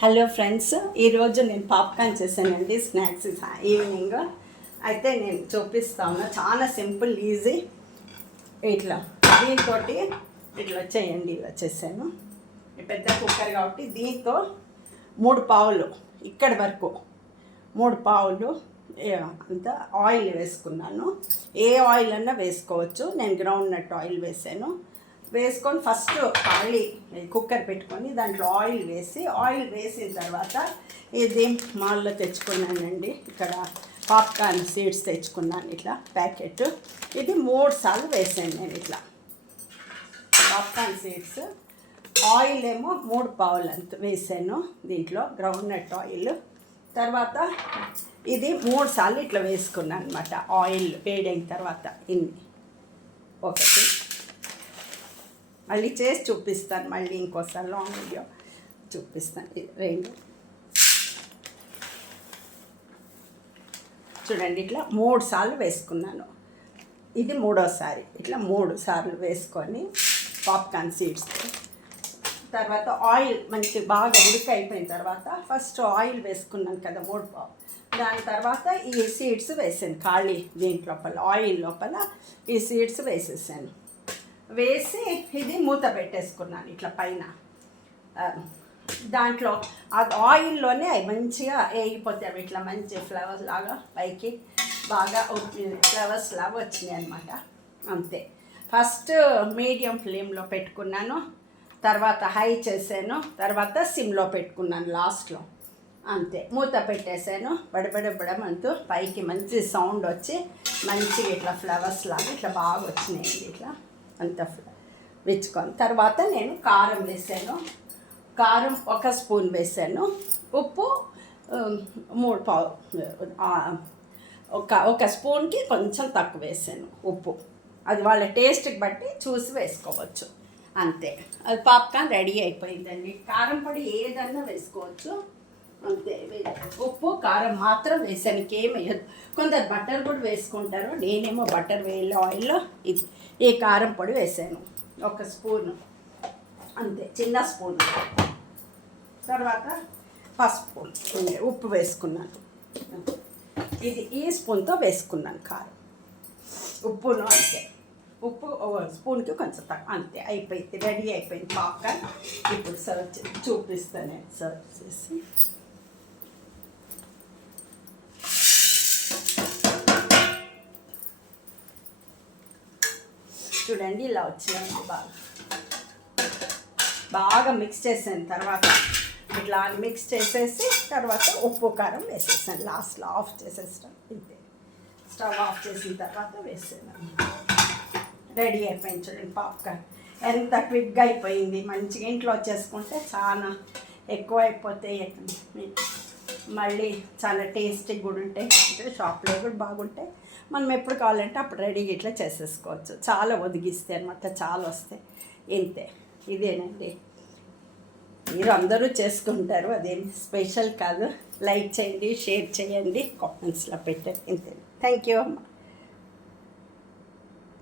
Hello friends, ఈరోజు నేను popcorn చేశానండి. స్నాక్స్ ఈవినింగ్ అయితే నేను చూపిస్తాను. చాలా సింపుల్, ఈజీ. ఇట్లా దీంతో ఇట్లా చేయండి. ఇలా చేశాను. పెద్ద కుక్కర్ కాబట్టి దీంతో 3 పావులు ఇక్కడి వరకు 3 పావులు అంతా ఆయిల్ వేసుకున్నాను. ఏ ఆయిల్ అన్నా వేసుకోవచ్చు. నేను గ్రౌండ్ నట్ ఆయిల్ వేసాను. వేసుకొని ఫస్ట్ ఖాళీ కుక్కర్ పెట్టుకొని దాంట్లో ఆయిల్ వేసిన తర్వాత ఇది మాల్లో తెచ్చుకున్నానండి. ఇక్కడ పాప్కార్న్ సీడ్స్ తెచ్చుకున్నాను, ఇట్లా ప్యాకెట్. ఇది 3 సార్లు వేసాను నేను ఇట్లా పాప్కార్న్ సీడ్స్. ఆయిల్ ఏమో 3 పావులు అంత వేసాను దీంట్లో, గ్రౌండ్ నట్ ఆయిల్. తర్వాత ఇది 3 సార్లు ఇట్లా వేసుకున్నాను అనమాట. ఆయిల్ వేడైన తర్వాత ఇన్ని ఒకటి మళ్ళీ చేసి చూపిస్తాను. మళ్ళీ ఇంకోసారి లాంగ్ వీడియో చూపిస్తాను. రెండు చూడండి, ఇట్లా 3 సార్లు వేసుకున్నాను. ఇది 3వసారి. ఇట్లా 3 సార్లు వేసుకొని పాప్కార్న్ సీడ్స్. తర్వాత ఆయిల్ మంచి బాగా అయిపోయిన తర్వాత ఫస్ట్ ఆయిల్ వేసుకున్నాను కదా 3 పావు. దాని తర్వాత ఈ సీడ్స్ వేసాను. ఖాళీ దీంట్లోపల ఆయిల్ లోపల ఈ సీడ్స్ వేసేసాను. వేసి ఇది మూత పెట్టేసుకున్నాను ఇట్లా పైన. దాంట్లో అది ఆయిల్లోనే అవి మంచిగా వేగిపోతాయి. అవి ఇట్లా మంచి ఫ్లవర్స్ లాగా పైకి బాగా ఫ్లవర్స్ లాగా వచ్చినాయి అనమాట. అంతే. ఫస్ట్ మీడియం ఫ్లేమ్లో పెట్టుకున్నాను, తర్వాత హై చేశాను, తర్వాత సిమ్లో పెట్టుకున్నాను లాస్ట్లో. అంతే. మూత పెట్టేశాను. బడబడబడమంటూ పైకి మంచి సౌండ్ వచ్చి మంచిగా ఇట్లా ఫ్లవర్స్ లాగా ఇట్లా బాగా వచ్చినాయండి. ఇట్లా అంత విచ్చుకొని తర్వాత నేను కారం వేసాను. కారం 1 స్పూన్ వేసాను. ఉప్పు 3 పావు, ఒక స్పూన్కి కొంచెం తక్కువ వేసాను ఉప్పు. అది వాళ్ళ టేస్ట్కి బట్టి చూసి వేసుకోవచ్చు. అంతే. అది పాప్కార్న్ రెడీ అయిపోయిందండి. కారం పొడి ఏదన్నా వేసుకోవచ్చు. అంతే. ఉప్పు కారం మాత్రం వేసాను, ఇంకేం వేయదు. కొందరు బటర్ కూడా వేసుకుంటారు. నేనేమో బటర్ వేయాలి ఆయిల్లో. ఇది ఈ కారం పొడి వేసాను 1 స్పూను, అంతే, చిన్న స్పూన్. తర్వాత పసుపు, ఉప్పు వేసుకున్నాను. ఇది ఈ స్పూన్తో వేసుకున్నాను కారం, ఉప్పును. అంతే. ఉప్పు స్పూన్కి కొంచెం తక్కువ. అంతే. అయిపోయింది, రెడీ అయిపోయింది పాప్కార్న్. ఇప్పుడు సర్వ్ చూపిస్తాను. సర్వ్ చేసి చూడండి, ఇలా వచ్చినాయి. బాగా మిక్స్ చేసాను. తర్వాత ఇట్లా మిక్స్ చేసేసి తర్వాత ఉప్పు కారం వేసేసాను లాస్ట్లో. ఆఫ్ చేసేస్తాం. ఇంతే. స్టవ్ ఆఫ్ చేసిన తర్వాత వేసాను. రెడీ అయిపోయింది. చూడండి పాప్కార్న్ ఎంత క్విక్గా అయిపోయింది. మంచిగా ఇంట్లో చేసుకుంటే చాలా ఎక్కువ అయిపోతాయి. మళ్ళీ చాలా టేస్టీగా కూడా ఉంటాయి. అంటే షాప్లో కూడా బాగుంటాయి. మనం ఎప్పుడు కావాలంటే అప్పుడు రెడీగా ఇట్లా చేసేసుకోవచ్చు. చాలా ఒదిగిస్తాయి అనమాట, చాలా వస్తాయి. ఇంతే. ఇదేనండి. మీరు అందరూ చేసుకుంటారు, అదేం స్పెషల్ కాదు. లైక్ చేయండి, షేర్ చేయండి, కామెంట్స్లో పెట్టండి. ఇంతే. థ్యాంక్ యూ అమ్మ.